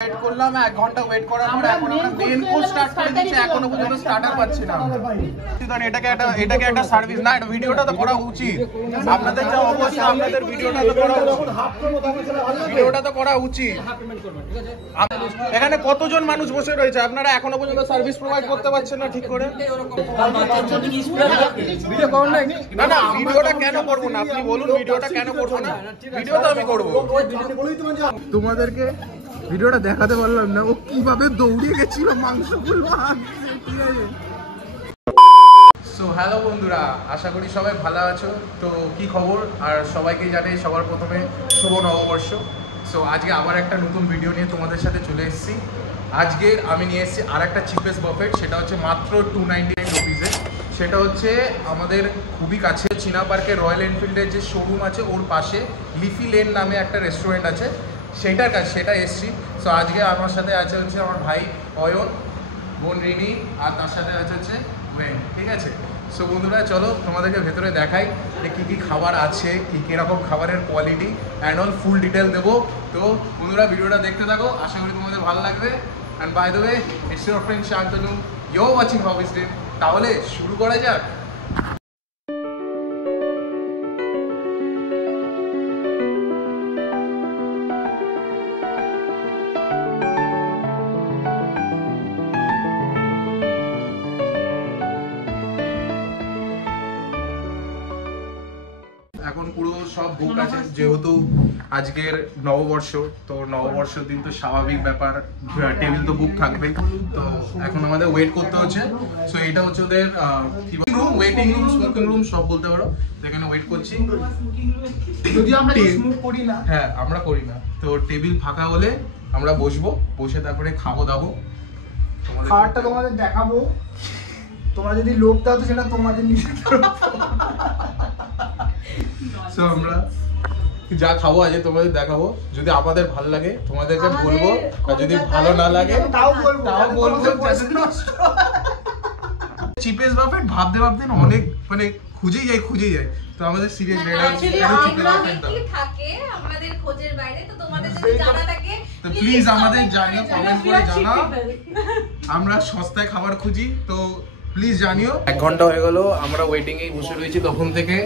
Wait করলাম 1 ঘন্টা wait করার পর এখন আমরা মেন কোর্স স্টার্ট করে দিচ্ছি, এখনো পর্যন্ত স্টার্টার পাচ্ছি না। এটাকে একটা সার্ভিস না, এটা ভিডিওটা তো করা উচিত। আপনাদের যা অবস্থা, আপনাদের ভিডিওটা তো করা উচিত। এখানে কতজন মানুষ বসে রয়েছে, আপনারা এখনো পর্যন্ত সার্ভিস প্রোভাইড করতে পারছেন না ঠিক করে। না না, ভিডিওটা কেন করবো না আপনি বলুন, ভিডিওটা কেন করবো না? ভিডিও তো আমি করবো। তোমাদেরকে ভিডিওটা দেখাতে পারলাম না, ও কিভাবে দৌড়িয়ে গেছিল মাংসগুলো আনতে, ঠিক আছে? সো হ্যালো বন্ধুরা, আশা করি সবাই ভালো আছো। তো কি খবর, আর সবাইকে জানাই সবার প্রথমে শুভ নববর্ষ। সো আজকে আবার একটা নতুন ভিডিও নিয়ে তোমাদের সাথে চলে এসেছি। আজকে আমি নিয়ে এসেছি আর একটা চিপেস্ট বাফেট, সেটা হচ্ছে মাত্র 299 রুপিসে। সেটা হচ্ছে আমাদের খুবই কাছে চীনা পার্কের রয়্যাল এনফিল্ডের যে শোরুম আছে ওর পাশে লিফি লেন নামে একটা রেস্টুরেন্ট আছে, সেটার কাছে সেটা এসছি। সো আজকে আমার সাথে আছে হচ্ছে আমার ভাই অয়ন, বোন রিনি, আর তার সাথে আছে হচ্ছে ওয়েন, ঠিক আছে? সো বন্ধুরা চলো তোমাদেরকে ভেতরে দেখাই যে কী কী খাবার আছে, কীরকম খাবারের quality and all full detail দেবো। তো বন্ধুরা ভিডিওটা দেখতে থাকো, আশা করি তোমাদের ভালো লাগবে। And by the way, it's your friend Shantanu, you are watching hobbies dream. তাহলে শুরু করা যাক। এখন পুরো সব বুক আছে, যেহেতু আজকের নববর্ষ, তো নববর্ষের দিন তো স্বাভাবিক ব্যাপার, টেবিল তো বুক থাকবে। তো এখন আমাদের ওয়েট করতে হচ্ছে। সো এটা হচ্ছে ওদের room, waiting room, smoking room সব বলতে পারো। এখানে ওয়েট করছি, যদি আমরা স্মোক করি না। হ্যাঁ আমরা করি না। তো টেবিল ফাঁকা হলে আমরা বসবো, বসে তারপরে খাবো দাবো, খাবারটা তোমাদের দেখাবো। তোমরা যদি লোভ দাও তো সেটা তোমাদের নিজের তরফ। সো আমরা যা খাবো আজ তোমাদের দেখাবো, যদি আমাদের ভালো লাগে তোমাদেরকে বলবো, আর যদি ভালো না লাগে তাও বলবো। চিপেস্ট বাফেট ভাবতে ভাবতে না অনেক মানে খুঁজেই যায়। তো আমাদের সিরিয়াস থাকে আমাদের খোঁজের বাইরে। তো তোমাদের যদি জানা থাকে তো প্লিজ আমাদের জানিও, কমেন্ট করে জানাও। আমরা সস্তায় খাবার খুঁজি, তো প্লিজ জানিও। 1 ঘন্টা হয়ে গেল আমরা ওয়েটিং এই বসে রয়েছি তখন থেকে।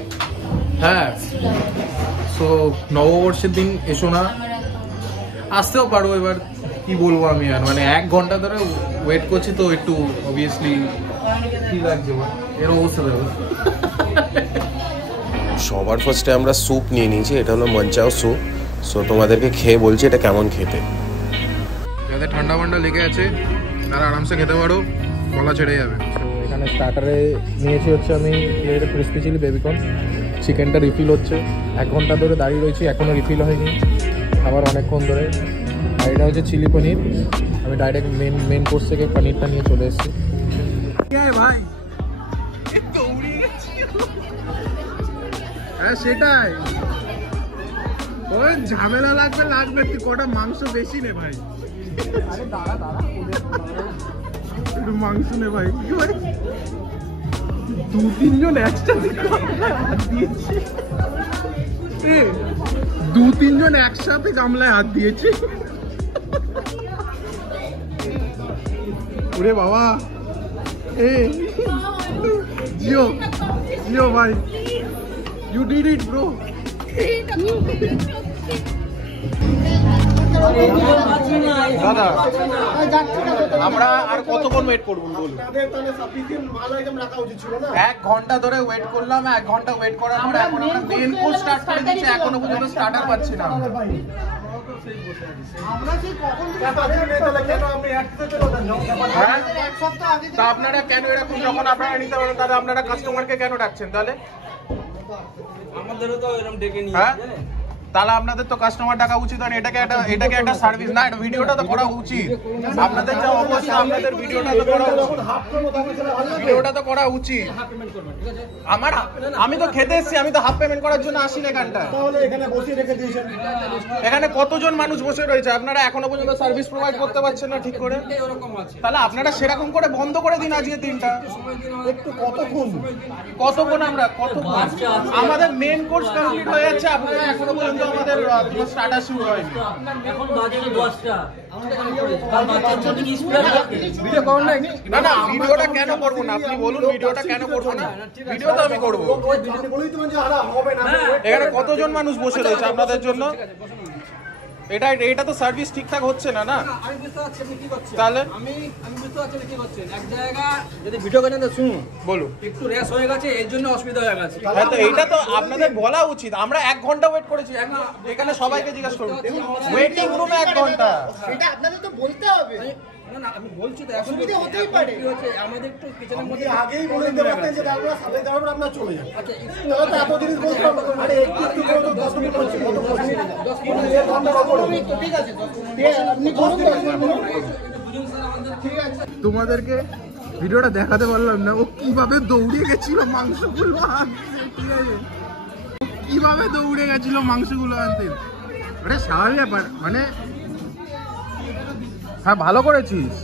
হ্যাঁ, সো নববর্ষের দিন এসো না, আসতেও পারো। এবার কি বলবো আমি, আর মানে 1 ঘন্টা ধরে ওয়েট করছি, তো একটু অবভিয়াসলি কি লাগছে এর অবস্থা দেখো। সবার ফার্স্টে আমরা স্যুপ নিয়ে নিয়েছি, এটা হলো মঞ্চাও স্যুপ। সো তোমাদেরকে খেয়ে বলছি এটা কেমন খেতে। যাদের ঠান্ডা ফান্ডা লেগে আছে তারা আরামসে খেতে পারো, গলা ছেড়ে যাবে। তো এখানে স্টার্টারে নিয়েছি হচ্ছে আমি ক্রিসপি চিলি বেবিকর্ন, চিকেনটা রিফিল হচ্ছে। 1 ঘন্টা ধরে দাঁড়িয়ে রয়েছি, এখনও রিফিল হয়নি, আবার অনেকক্ষণ ধরে। আর এটা হচ্ছে চিলি পনির, আমি ডাইরেক্ট মেন কোর্স থেকে পনিরটা নিয়ে চলে এসেছি। ভাই হ্যাঁ সেটাই, ওই ঝামেলা লাগবে তুই কটা মাংস বেশি নে ভাই। একটু মাংস নে ভাই। 2-3 জন একসাথে হাত দিয়েছে, 2-3 জন একসাথে গামলায় হাত দিয়েছে। ওরে বাবা, জিও ভাই, ইউ ডিড ইট ব্রো। দাদা আমরা আর কতক্ষণ ওয়েট করবো বলুন? 1 ঘন্টা ধরে ওয়েট করলাম, 1 ঘন্টা ওয়েট করার পর এখন আমরা মেন কোর্স স্টার্ট করে দিচ্ছি, এখনো পর্যন্ত স্টার্টার পাচ্ছি না। তা আপনারা কেন এরকম, যখন আপনারা নিতে পারেন তাহলে আপনারা কাস্টমারকে কেন ডাকছেন? তাহলে আমাদেরও তো এরকম ডেকে নিয়ে হ্যাঁ, তাহলে আপনাদের তো কাস্টমার ডাকা উচিত। এটাকে একটা সার্ভিস না, এটা ভিডিওটা তো করা উচিত। আপনাদের যা অবস্থা, আপনাদের ভিডিওটা তো করা উচিত। আমি তো খেতে এসেছি, আমি তো হাফ পেমেন্ট করার জন্য আসি না এখানটায়। এখানে কতজন মানুষ বসে রয়েছে, আপনারা এখনো পর্যন্ত সার্ভিস প্রোভাইড করতে পারছেন না ঠিক করে। তাহলে আপনারা সেরকম করে বন্ধ করে দিন আজকে দিনটা। একটু কতক্ষণ আমরা আমাদের মেন কোর্স কমপ্লিট হয়ে যাচ্ছে, আপনারা এখনো পর্যন্ত আমাদের স্টার্টার শুরু হয়নি। এখন বাজে 10টা। ভিডিও করুন না না না ভিডিওটা কেন করবো না আপনি বলুন ভিডিওটা কেন করবো না ভিডিও তো আমি করবো এখানে কতজন মানুষ বসে রয়েছে আপনাদের জন্য এটা তো সার্ভিস ঠিকঠাক হচ্ছে না না আমি বুঝতে পারছি আপনি কি করছেন তাহলে আমি বুঝতে পারছি আপনি কি করছেন এক জায়গা যদি ভিডিও করেন তো শুনুন বলুন একটু রেস হয়ে গেছে এর জন্য অসুবিধা হয়ে গেছে হ্যাঁ তো এইটা তো আপনাদের বলা উচিত আমরা 1 ঘন্টা ওয়েট করেছি এখানে সবাইকে জিজ্ঞাসা করুন ওয়েটিং রুমে 1 ঘন্টা এটা আপনাদের তো বলতে হবে না না আমি বলছি তো এখন অসুবিধা হতেই পারে। কি হচ্ছে আমাদের একটু কিচেনের মধ্যে আগেই বলে দিতে পারতেন যে তারপর সাথে তারপর আপনারা চলে যান আচ্ছা একটু তাহলে তো এত জিনিস বলতে হবে আরে একটু করে তো 10 মিনিট হচ্ছে কত বলছি 10 মিনিট ঠিক আছে আপনি করুন 10 মিনিট ঠিক আছে তোমাদেরকে ভিডিওটা দেখাতে পারলাম না ও কিভাবে দৌড়ে গেছিল মাংসগুলো আনতে ঠিক আছে ও কিভাবে দৌড়ে গেছিল মাংসগুলো আনতে আরে স্বাভাবিক ব্যাপার মানে হ্যাঁ ভালো করেছিস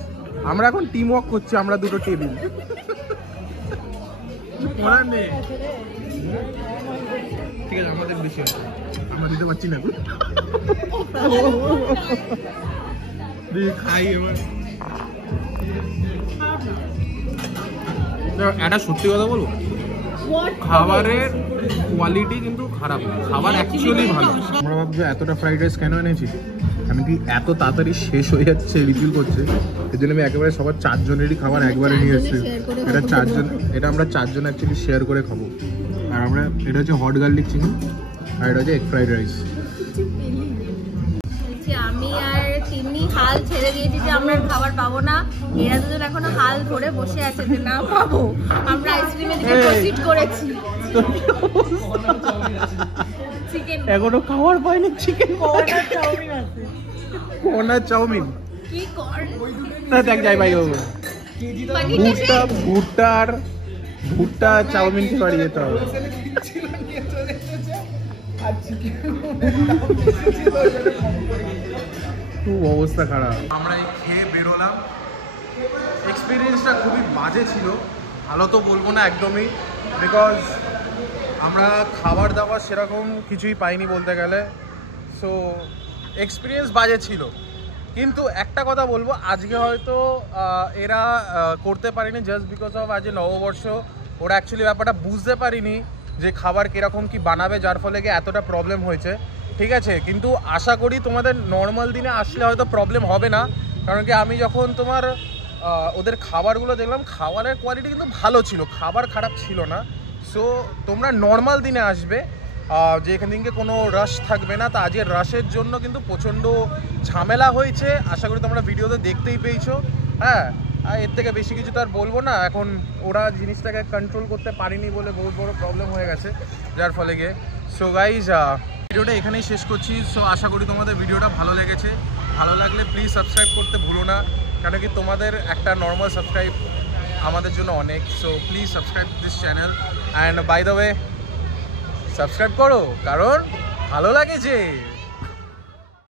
আমরা এখন টিম ওয়ার্ক করছি আমরা দুটো টেবিল পড়ার নেই ঠিক আছে আমাদের বেশি আছে আমরা দিতে পারছি না খাই এবার একটা সত্যি কথা বলবো খাবারের কোয়ালিটি কিন্তু খারাপ না খাবার অ্যাকচুয়ালি ভালো আমরা ভাবছি এতটা ফ্রাইড রাইস কেন এনেছি আমি কি এত তাড়াতাড়ি শেষ হয়ে যাচ্ছে রিফিল করছে এর জন্য আমি একেবারে সবার 4 জনেরই খাবার একবারে নিয়ে এসেছি এটা 4 জন এটা আমরা 4 জন অ্যাকচুয়ালি শেয়ার করে খাবো আর আমরা এটা হচ্ছে হট গার্লিক চিকেন আর এটা হচ্ছে এগ ফ্রাইড রাইস আমি আর তিন্নি হাল ছেড়ে দিয়েছি যে আমরা খাবার পাবো না এরা দুজন এখনো হাল ধরে বসে আছে যে না পাবো আমরা আইসক্রিমের দিকে প্রসিড করেছি চিকেন এখনো খাবার পাইনি চিকেন কর্নার চাউমিন কি কর না দেখ যাই ভাই পানিটা ভুট্টা চাউমিনকে বাড়িয়ে যেতে হবে খুব অবস্থা খারাপ আমরা এই খেয়ে বেরোলাম এক্সপিরিয়েন্সটা খুবই বাজে ছিল ভালো তো বলবো না একদমই বিকজ আমরা খাবার দাবার সেরকম কিছুই পাইনি বলতে গেলে সো এক্সপিরিয়েন্স বাজে ছিল কিন্তু একটা কথা বলবো আজকে হয়তো এরা করতে পারেনি জাস্ট বিকজ অফ আজ নববর্ষ ওরা অ্যাকচুয়ালি ব্যাপারটা বুঝতে পারিনি যে খাবার কীরকম কি বানাবে যার ফলে গিয়ে এতটা প্রবলেম হয়েছে ঠিক আছে কিন্তু আশা করি তোমাদের নর্মাল দিনে আসলে হয়তো প্রবলেম হবে না কারণ কি আমি যখন তোমার ওদের খাবারগুলো দেখলাম খাবারের কোয়ালিটি কিন্তু ভালো ছিল খাবার খারাপ ছিল না সো তোমরা নর্মাল দিনে আসবে যে এখান থেকে কোনো রাশ থাকবে না তা আজকের রাশের জন্য কিন্তু প্রচণ্ড ঝামেলা হয়েছে আশা করি তোমরা ভিডিওতে দেখতেই পেয়েছো হ্যাঁ আর এর থেকে বেশি কিছু তো আর বলবো না এখন ওরা জিনিসটাকে কন্ট্রোল করতে পারেনি বলে বহুত বড় প্রবলেম হয়ে গেছে যার ফলে গিয়ে সো গাইজ ভিডিওটা এখানেই শেষ করছি সো আশা করি তোমাদের ভিডিওটা ভালো লেগেছে ভালো লাগলে প্লিজ সাবস্ক্রাইব করতে ভুলো না কেন কি তোমাদের একটা নর্মাল সাবস্ক্রাইব আমাদের জন্য অনেক so please subscribe this channel and by the way subscribe করো কারণ ভালো লাগে যে